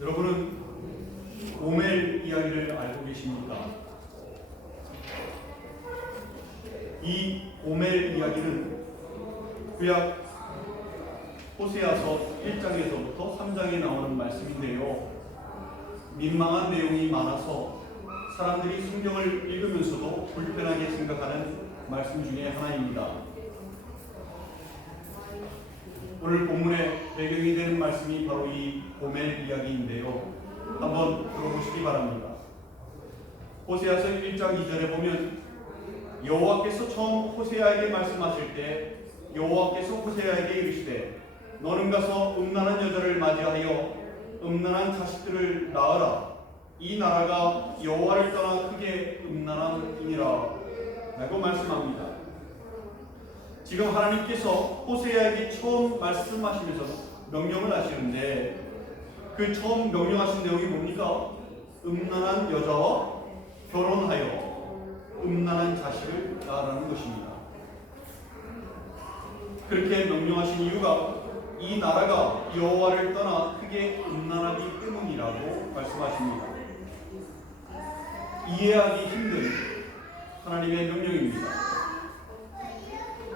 여러분은 고멜 이야기를 알고 계십니까? 이 고멜 이야기는 구약 호세아서 1장에서부터 3장에 나오는 말씀인데요. 민망한 내용이 많아서 사람들이 성경을 읽으면서도 불편하게 생각하는 말씀 중에 하나입니다. 오늘 본문의 배경이 되는 말씀이 바로 이 고멜 이야기인데요. 한번 들어보시기 바랍니다. 호세아서 1장 2절에 보면 여호와께서 처음 호세아에게 말씀하실 때 여호와께서 호세아에게 이르시되 너는 가서 음란한 여자를 맞이하여 음란한 자식들을 낳으라. 이 나라가 여호와를 떠나 크게 음란함이니라 라고 말씀합니다. 지금 하나님께서 호세아에게 처음 말씀하시면서 명령을 하시는데 그 처음 명령하신 내용이 뭡니까? 음란한 여자와 결혼하여 음란한 자식을 낳으라는 것입니다. 그렇게 명령하신 이유가 이 나라가 여호와를 떠나 크게 음란하기 때문이라고 말씀하십니다. 이해하기 힘든 하나님의 명령입니다.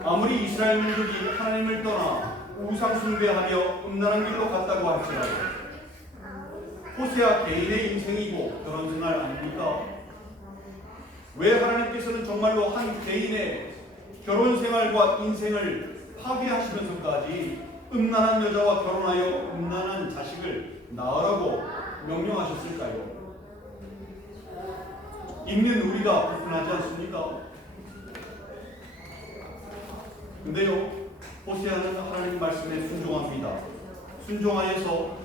아무리 이스라엘 민족이 하나님을 떠나 우상 숭배하며 음란한 길로 갔다고 할지라도 호세아 개인의 인생이고 결혼 생활 아닙니까? 왜 하나님께서는 정말로 한 개인의 결혼 생활과 인생을 파괴하시면서까지 음란한 여자와 결혼하여 음란한 자식을 낳으라고 명령하셨을까요? 읽는 우리가 불편하지 않습니까? 근데요, 호세아는 하나님 말씀에 순종합니다. 순종하여서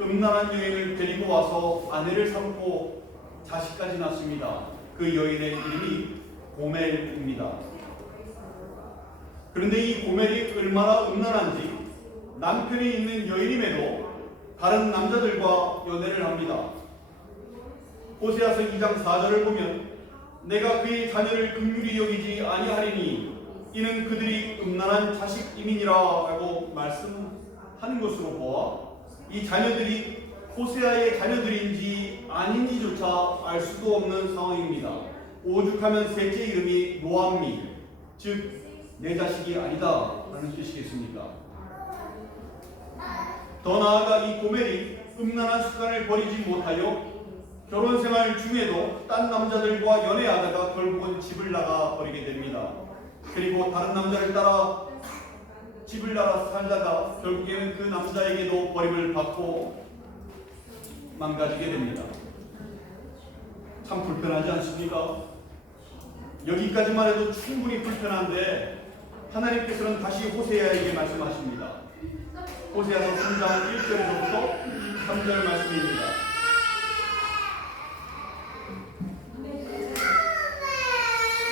음란한 여인을 데리고 와서 아내를 삼고 자식까지 낳습니다. 그 여인의 이름이 고멜입니다. 그런데 이 고멜이 얼마나 음란한지 남편이 있는 여인임에도 다른 남자들과 연애를 합니다. 호세아서 2장 4절을 보면 내가 그의 자녀를 긍휼히 여기지 아니하리니 이는 그들이 음란한 자식임이니라 라고 말씀하는 것으로 보아 이 자녀들이 호세아의 자녀들인지 아닌지조차 알 수도 없는 상황입니다. 오죽하면 셋째 이름이 노암미, 즉 내 자식이 아니다 라는 뜻이겠습니까? 더 나아가 이 고멜이 음란한 습관을 버리지 못하여 결혼 생활 중에도 딴 남자들과 연애하다가 결국은 집을 나가 버리게 됩니다. 그리고 다른 남자를 따라 집을 나가 살다가 결국에는 그 남자에게도 버림을 받고 망가지게 됩니다. 참 불편하지 않습니까? 여기까지만 해도 충분히 불편한데 하나님께서는 다시 호세아에게 말씀하십니다. 호세아서 3장 1절에서부터 3절 말씀입니다.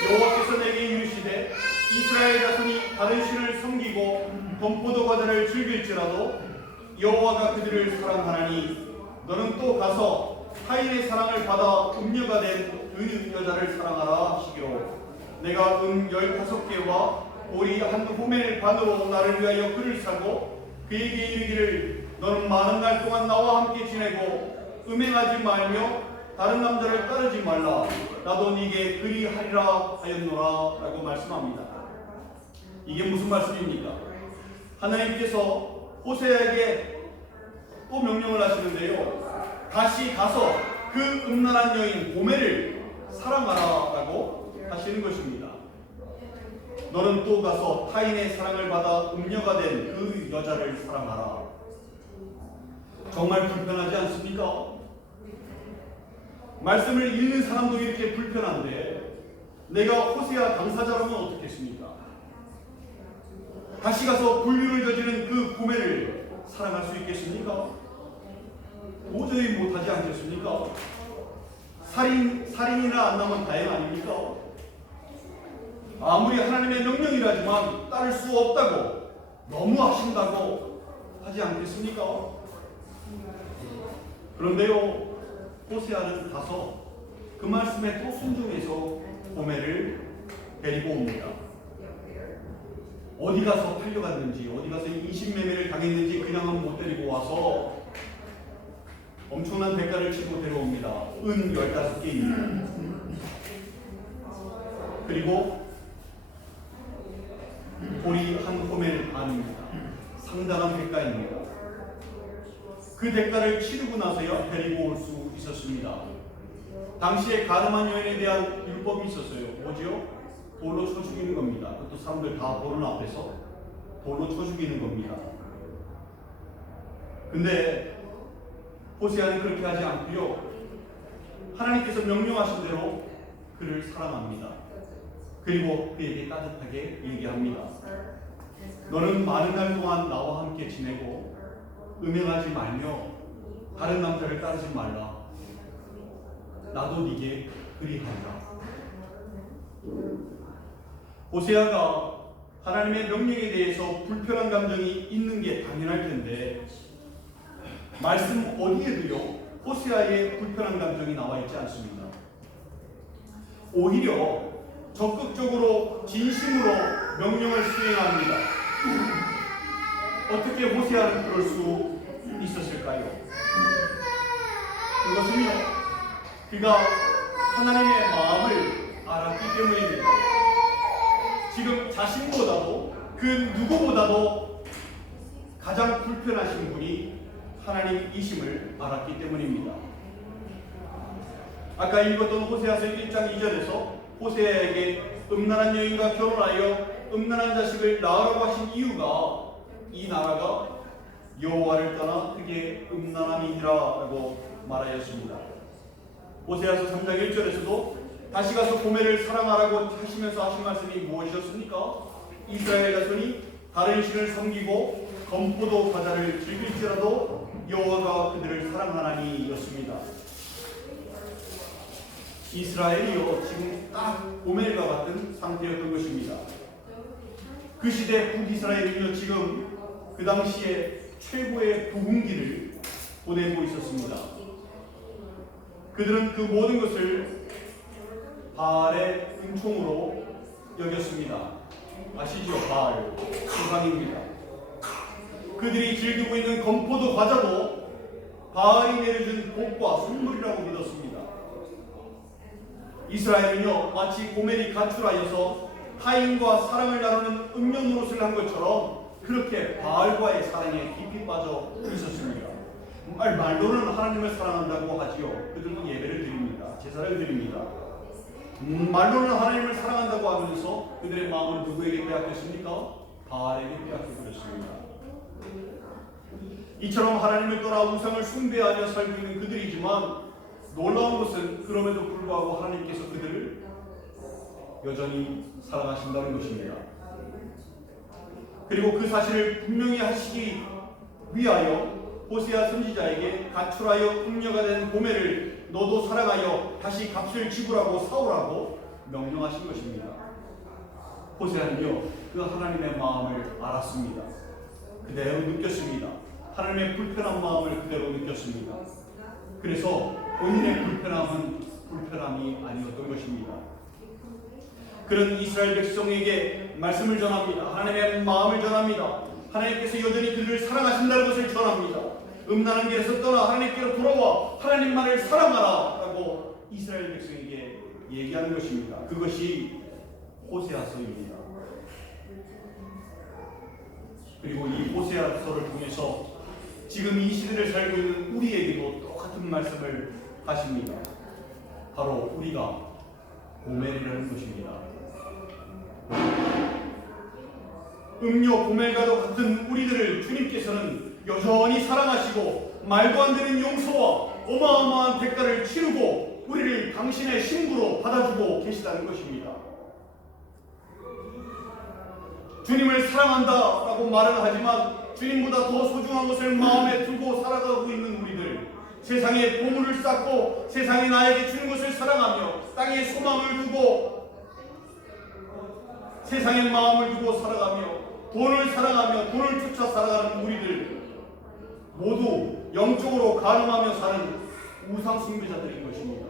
여호와께서 내게 이르시되 이스라엘 자손이 다른 신을 섬기고 범포도 과자를 즐길지라도 여호와가 그들을 사랑하나니 너는 또 가서 타인의 사랑을 받아 음녀가 된 그 여자를 사랑하라 하시기로 내가 15개와 보리 한 호멜 반으로 나를 위하여 그를 사고 그에게 이르기를 너는 많은 날 동안 나와 함께 지내고 음행하지 말며 다른 남자를 따르지 말라 나도 네게 그리하리라 하였노라 라고 말씀합니다. 이게 무슨 말씀입니까? 하나님께서 호세아에게 또 명령을 하시는데요. 다시 가서 그 음란한 여인 고멜을 사랑하라 라고 하시는 것입니다. 너는 또 가서 타인의 사랑을 받아 음녀가 된 그 여자를 사랑하라. 정말 불편하지 않습니까? 말씀을 읽는 사람도 이렇게 불편한데 내가 호세아 당사자라면 어떻겠습니까? 다시 가서 불륜을 저지른 그 고멜을 사랑할 수 있겠습니까? 도저히 못하지 않겠습니까? 살인이나 안 나면 다행 아닙니까? 아무리 하나님의 명령이라지만 따를 수 없다고 너무 하신다고 하지 않겠습니까? 그런데요, 호세아는 가서 그 말씀에 또 순종해서 고멜을 데리고 옵니다. 어디 가서 팔려갔는지 어디 가서 인신매매를 당했는지 그냥은 못 데리고 와서 엄청난 대가를 치고 데려옵니다. 은 15개입니다. 그리고 돌이 한 호멜 반입니다. 상당한 대가입니다. 그 대가를 치르고 나서야 데리고 올 수 있었습니다. 당시에 가늠한 여인에 대한 율법이 있었어요. 뭐지요? 돌로 쳐 죽이는 겁니다. 그것도 사람들 다 보는 앞에서 돌로 쳐 죽이는 겁니다. 근데 호세아는 그렇게 하지 않고요. 하나님께서 명령하신 대로 그를 사랑합니다. 그리고 그에게 따뜻하게 얘기합니다. 너는 많은 날 동안 나와 함께 지내고 음행하지 말며 다른 남자를 따르지 말라. 나도 네게 그리하리라. 호세아가 하나님의 명령에 대해서 불편한 감정이 있는 게 당연할 텐데 말씀 어디에도요 호세아의 불편한 감정이 나와 있지 않습니다. 오히려 적극적으로 진심으로 명령을 수행합니다. 어떻게 호세아는 그럴 수 있었을까요? 그것은요, 그가 하나님의 마음을 알았기 때문입니다. 지금 자신보다도 그 누구보다도 가장 불편하신 분이 하나님이심을 알았기 때문입니다. 아까 읽었던 호세아서 1장 2절에서 호세아에게 음란한 여인과 결혼하여 음란한 자식을 낳으라고 하신 이유가 이 나라가 여호와를 떠나 흑의 음란함이니라라고 말하였습니다. 호세아서 3장 1절에서도 다시 가서 고멜을 사랑하라고 하시면서 하신 말씀이 무엇이었습니까? 이스라엘 자손이 다른 신을 섬기고 건포도 과자를 즐길지라도 여호와가 그들을 사랑하나니 였습니다. 이스라엘이요 지금 딱 고멜과 같은 상태였던 것입니다. 그 시대 북이스라엘은요 지금 그 당시에 최고의 부흥기를 보내고 있었습니다. 그들은 그 모든 것을 바알의 은총으로 여겼습니다. 아시죠? 바알 우상입니다. 그들이 즐기고 있는 건포도 과자도 바알이 내려준 복과 선물이라고 믿었습니다. 이스라엘은요 마치 고멜이 가출하여서 타인과 사랑을 나누는 음료 노릇을 한 것처럼 그렇게 바알과의 사랑에 깊이 빠져 있었습니다. 말로는 하나님을 사랑한다고 하지요. 그들은 예배를 드립니다. 제사를 드립니다. 말로는 하나님을 사랑한다고 하면서 그들의 마음은 누구에게 빼앗겼습니까? 바알에게 빼앗겨버렸습니다. 이처럼 하나님을 떠나 우상을 숭배하며 살고 있는 그들이지만 놀라운 것은 그럼에도 불구하고 하나님께서 그들을 여전히 사랑하신다는 것입니다. 그리고 그 사실을 분명히 하시기 위하여 호세아 선지자에게 가출하여 음녀가 된 고멜을 너도 사랑하여 다시 값을 지불하고 사오라고 명령하신 것입니다. 호세아는요 그 하나님의 마음을 알았습니다. 그대로 느꼈습니다. 하나님의 불편한 마음을 그대로 느꼈습니다. 그래서 본인의 불편함은 불편함이 아니었던 것입니다. 그런 이스라엘 백성에게 말씀을 전합니다. 하나님의 마음을 전합니다. 하나님께서 여전히 그들을 사랑하신다는 것을 전합니다. 음란한 길에서 떠나 하나님께로 돌아와 하나님만을 사랑하라 라고 이스라엘 백성에게 얘기하는 것입니다. 그것이 호세아서입니다. 그리고 이 호세아서를 통해서 지금 이 시대를 살고 있는 우리에게도 똑같은 말씀을 하십니다. 바로 우리가 고멜이라는 것입니다. 음료 고멜과도 같은 우리들을 주님께서는 여전히 사랑하시고 말도 안 되는 용서와 어마어마한 대가를 치르고 우리를 당신의 신부로 받아주고 계시다는 것입니다. 주님을 사랑한다라고 말은 하지만 주님보다 더 소중한 것을 마음에 두고 살아가고 있는 우리들, 세상에 보물을 쌓고 세상이 나에게 주는 것을 사랑하며 땅에 소망을 두고 세상에 마음을 두고 살아가며 돈을 사랑하며 돈을 쫓아 살아가는 우리들 모두 영적으로 가늠하며 사는 우상 숭배자들인 것입니다.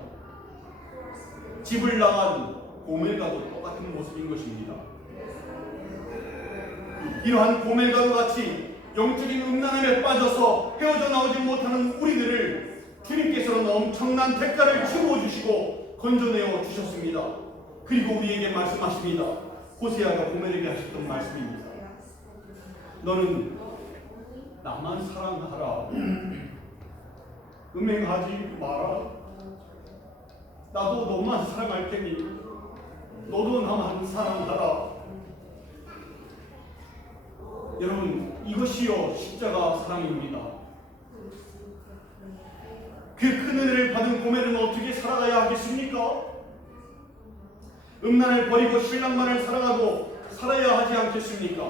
집을 나간 고멜과도 똑같은 모습인 것입니다. 이러한 고멜과도 같이 영적인 음란함에 빠져서 헤어져 나오지 못하는 우리들을 주님께서는 엄청난 대가를 치루어 주시고 건져내어 주셨습니다. 그리고 우리에게 말씀하십니다. 호세아가 고멜에게 하셨던 말씀입니다. 너는 나만 사랑하라. 음행하지 마라. 나도 너만 사랑할 테니 너도 나만 사랑하라. 여러분, 이것이요 십자가 사랑입니다. 그 큰 은혜를 받은 고멜은 어떻게 살아가야 하겠습니까? 음란을 버리고 신랑만을 사랑하고 살아야 하지 않겠습니까?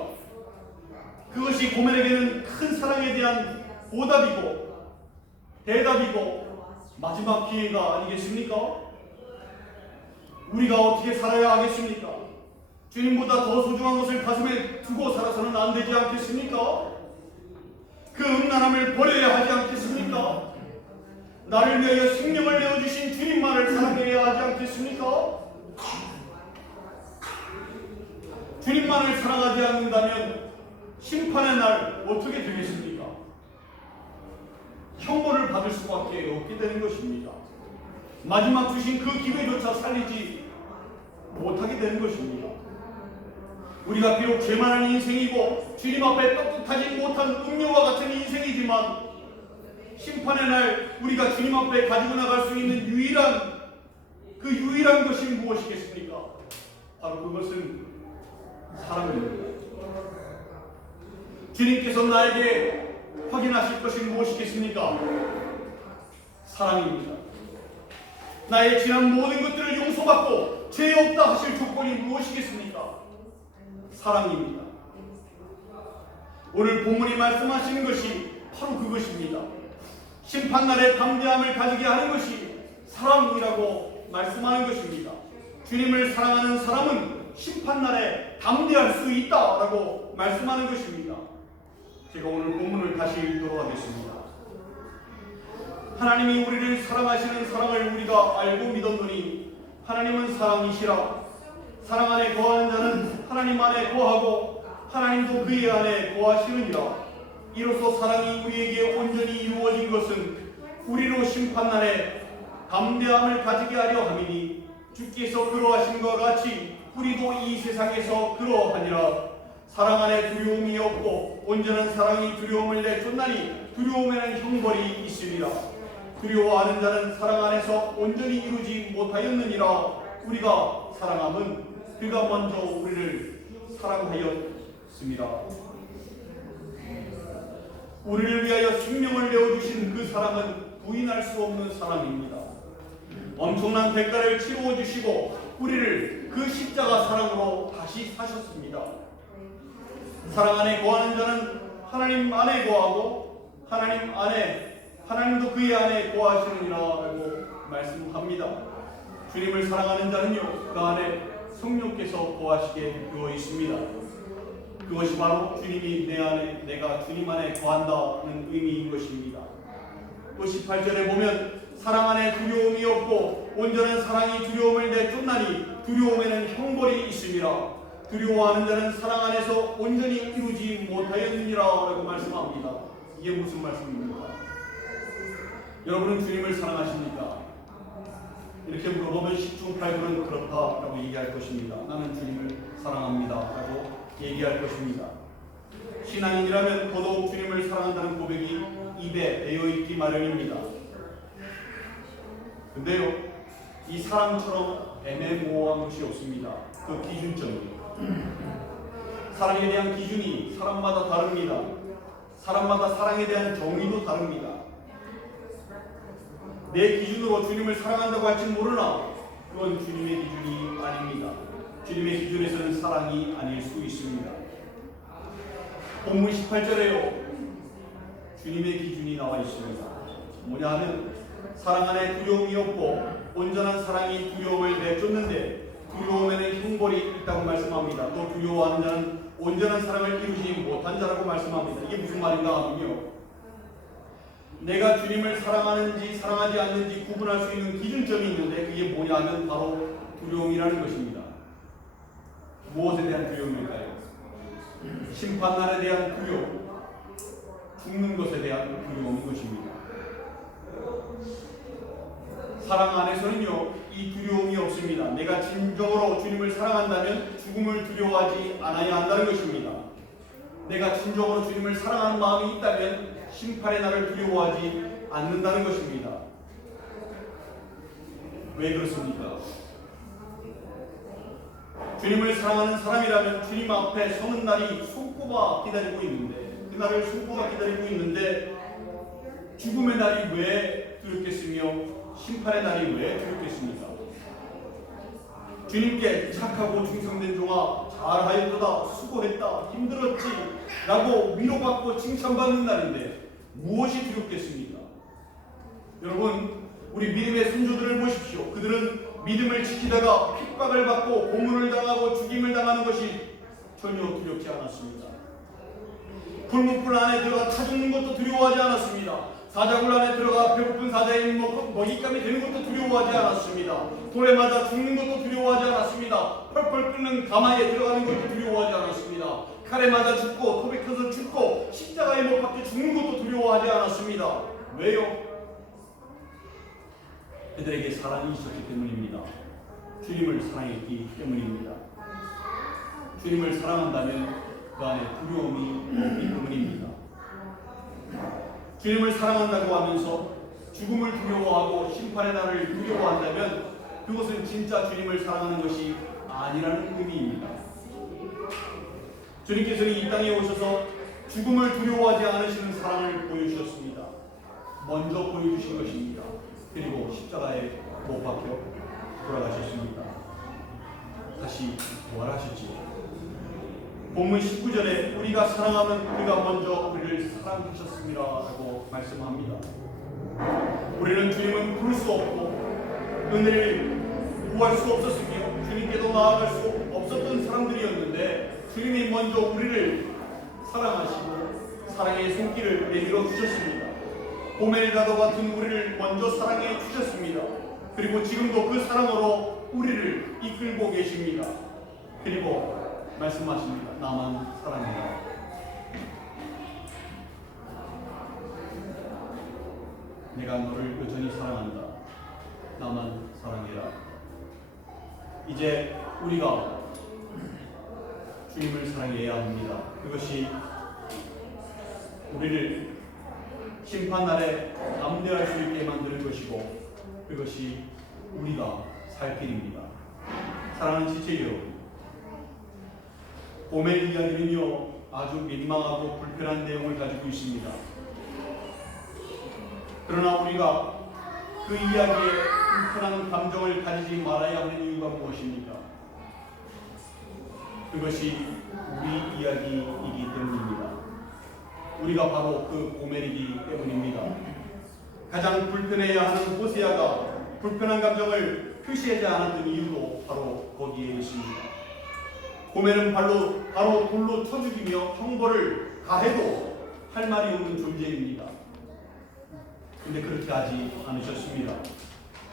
그것이 고멜에게는 큰 사랑에 대한 보답이고 대답이고 마지막 기회가 아니겠습니까? 우리가 어떻게 살아야 하겠습니까? 주님보다 더 소중한 것을 가슴에 두고 살아서는 안 되지 않겠습니까? 그 음란함을 버려야 하지 않겠습니까? 나를 위하여 생명을 내어주신 주님만을 사랑해야 하지 않겠습니까? 주님만을 사랑하지 않는다면 심판의 날 어떻게 되겠습니까? 형벌을 받을 수밖에 없게 되는 것입니다. 마지막 주신 그 기회조차 살리지 못하게 되는 것입니다. 우리가 비록 죄 많은 인생이고 주님 앞에 떳떳하지 못한 음료와 같은 인생이지만 심판의 날 우리가 주님 앞에 가지고 나갈 수 있는 유일한 것이 무엇이겠습니까? 바로 그것은 사랑입니다. 주님께서 나에게 확인하실 것이 무엇이겠습니까? 사랑입니다. 나의 지난 모든 것들을 용서받고 죄 없다 하실 조건이 무엇이겠습니까? 사랑입니다. 오늘 본문이 말씀하시는 것이 바로 그것입니다. 심판날에 담대함을 가지게 하는 것이 사랑이라고 말씀하는 것입니다. 주님을 사랑하는 사람은 심판날에 담대할 수 있다라고 말씀하는 것입니다. 제가 오늘 본문을 다시 읽도록 하겠습니다. 하나님이 우리를 사랑하시는 사랑을 우리가 알고 믿었노니 하나님은 사랑이시라. 사랑 안에 거하는 자는 하나님 안에 거하고 하나님도 그의 안에 거하시느니라. 이로써 사랑이 우리에게 온전히 이루어진 것은 우리로 심판날에 담대함을 가지게 하려 함이니 주께서 그러하신 것 같이 우리도 이 세상에서 그러하니라. 사랑 안에 두려움이 없고 온전한 사랑이 두려움을 내쫓나니 두려움에는 형벌이 있으리라. 두려워하는 자는 사랑 안에서 온전히 이루지 못하였느니라. 우리가 사랑함은 그가 먼저 우리를 사랑하였습니다. 우리를 위하여 생명을 내어주신 그 사랑은 부인할 수 없는 사랑입니다. 엄청난 대가를 치루어 주시고 우리를 그 십자가 사랑으로 다시 사셨습니다. 사랑 안에 거하는 자는 하나님 안에 거하고 하나님도 그의 안에 거하시느니라 라고 말씀합니다. 주님을 사랑하는 자는요 그 안에 성령께서 거하시게 되어 있습니다. 그것이 바로 주님이 내 안에 내가 주님 안에 거한다는 의미인 것입니다. 또 18절에 보면 사랑 안에 두려움이 없고 온전한 사랑이 두려움을 내쫓나니 두려움에는 형벌이 있음이라. 두려워하는 자는 사랑 안에서 온전히 이루지 못하였느니라 라고 말씀합니다. 이게 무슨 말씀입니까? 여러분은 주님을 사랑하십니까? 이렇게 물어보면 10중 8구는 그렇다라고 얘기할 것입니다. 나는 주님을 사랑합니다 라고 얘기할 것입니다. 신앙인이라면 더더욱 주님을 사랑한다는 고백이 입에 배어있기 마련입니다. 근데요, 이 사랑처럼 애매모호한 것이 없습니다. 그 기준점이 사랑에 대한 기준이 사람마다 다릅니다. 사람마다 사랑에 대한 정의도 다릅니다. 내 기준으로 주님을 사랑한다고 할지 모르나 그건 주님의 기준이 아닙니다. 주님의 기준에서는 사랑이 아닐 수 있습니다. 본문 18절에요. 주님의 기준이 나와 있습니다. 뭐냐 하면 사랑 안에 두려움이 없고 온전한 사랑이 두려움을 내쫓는데 두려움에는 형벌이 있다고 말씀합니다. 또 두려워하는 자는 온전한 사랑을 이루지 못한 자라고 말씀합니다. 이게 무슨 말인가 하면요, 내가 주님을 사랑하는지 사랑하지 않는지 구분할 수 있는 기준점이 있는데 그게 뭐냐 하면 바로 두려움이라는 것입니다. 무엇에 대한 두려움일까요? 심판날에 대한 두려움, 죽는 것에 대한 두려움인 것입니다. 사랑 안에서는요, 이 두려움이 없습니다. 내가 진정으로 주님을 사랑한다면 죽음을 두려워하지 않아야 한다는 것입니다. 내가 진정으로 주님을 사랑하는 마음이 있다면 심판의 날을 두려워하지 않는다는 것입니다. 왜 그렇습니까? 주님을 사랑하는 사람이라면 주님 앞에 서는 날이 손꼽아 기다리고 있는데, 그 날을 손꼽아 기다리고 있는데 죽음의 날이 왜 두렵겠으며 심판의 날이 왜 두렵겠습니까? 주님께 착하고 충성된 종아 잘하였도다, 수고했다, 힘들었지 라고 위로받고 칭찬받는 날인데 무엇이 두렵겠습니까? 여러분, 우리 믿음의 선조들을 보십시오. 그들은 믿음을 지키다가 핍박을 받고 고문을 당하고 죽임을 당하는 것이 전혀 두렵지 않았습니다. 풀무불 안에 들어가 타 죽는 것도 두려워하지 않았습니다. 사자굴 안에 들어가 배고픈 사자인 먹잇감이 되는 것도 두려워하지 않았습니다. 돌에 맞아 죽는 것도 두려워하지 않았습니다. 펄펄 끓는 가마에 들어가는 것도 두려워하지 않았습니다. 칼에 맞아 죽고 톱에 켜서 죽고 십자가에 못 박혀 죽는 것도 두려워하지 않았습니다. 왜요? 그들에게 사랑이 있었기 때문입니다. 주님을 사랑했기 때문입니다. 주님을 사랑한다면 그 안에 두려움이 없기 때문입니다. 주님을 사랑한다고 하면서 죽음을 두려워하고 심판의 날을 두려워한다면 그것은 진짜 주님을 사랑하는 것이 아니라는 의미입니다. 주님께서는 이 땅에 오셔서 죽음을 두려워하지 않으시는 사랑을 보여주셨습니다. 먼저 보여주신 것입니다. 그리고 십자가에 못 박혀 돌아가셨습니다. 다시 부활하셨지요. 본문 19절에 우리가 사랑하면 그가 먼저 우리를 사랑하셨습니다 라고 말씀합니다. 우리는 주님은 부를 수 없고 은혜를 구할 수 없었으며 주님께도 나아갈 수 없었던 사람들이었는데 주님이 먼저 우리를 사랑하시고 사랑의 손길을 내밀어 주셨습니다. 고멜과도 같은 우리를 먼저 사랑해 주셨습니다. 그리고 지금도 그 사랑으로 우리를 이끌고 계십니다. 그리고 말씀하십니다. 나만 사랑해라. 내가 너를 여전히 사랑한다. 나만 사랑해라. 이제 우리가 주님을 사랑해야 합니다. 그것이 우리를 심판날에 담대할 수 있게 만드는 것이고 그것이 우리가 살 길입니다. 사랑하는 지체 여러분, 고멜 이야기는요 아주 민망하고 불편한 내용을 가지고 있습니다. 그러나 우리가 그 이야기에 불편한 감정을 가지지 말아야 하는 이유가 무엇입니까? 그것이 우리 이야기이기 때문입니다. 우리가 바로 그 고멜이기 때문입니다. 가장 불편해야 하는 호세아가 불편한 감정을 표시하지 않았던 이유도 바로 거기에 있습니다. 고멜은 바로 돌로 쳐 죽이며 형벌을 가해도 할 말이 없는 존재입니다. 근데 그렇게 하지 않으셨습니다.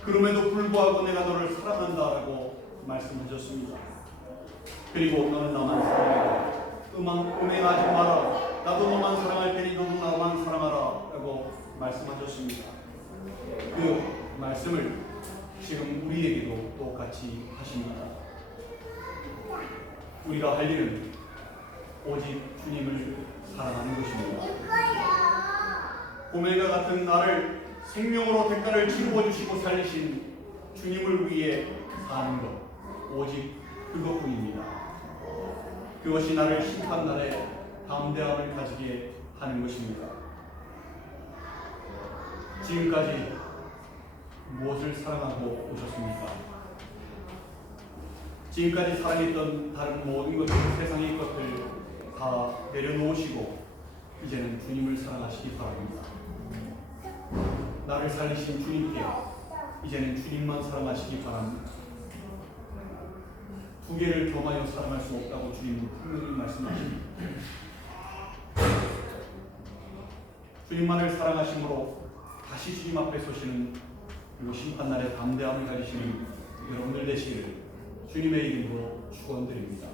그럼에도 불구하고 내가 너를 사랑한다라고 말씀하셨습니다. 그리고 너는 나만 사랑해라. 음행하지 마라. 나도 너만 사랑할 테니 너도 나만 사랑하라 라고 말씀하셨습니다. 그 말씀을 지금 우리에게도 똑같이 하십니다. 우리가 할 일은 오직 주님을 사랑하는 것입니다. 고멜과 같은 나를 생명으로 대가를 치루어 주시고 살리신 주님을 위해 사는 것, 오직 그것뿐입니다. 그것이 나를 심판날에 담대함을 가지게 하는 것입니다. 지금까지 무엇을 사랑하고 오셨습니까? 지금까지 사랑했던 다른 모든 것들, 세상의 것들 다 내려놓으시고 이제는 주님을 사랑하시기 바랍니다. 나를 살리신 주님께 이제는 주님만 사랑하시기 바랍니다. 두 개를 겸하여 사랑할 수 없다고 주님은 분명히 말씀하십니다. 주님만을 사랑하심으로 다시 주님 앞에 서시는 그리고 심판날에 담대함을 가지시는 여러분들 되시기를 주님의 이름으로 축원드립니다.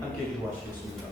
함께 기도하시겠습니다.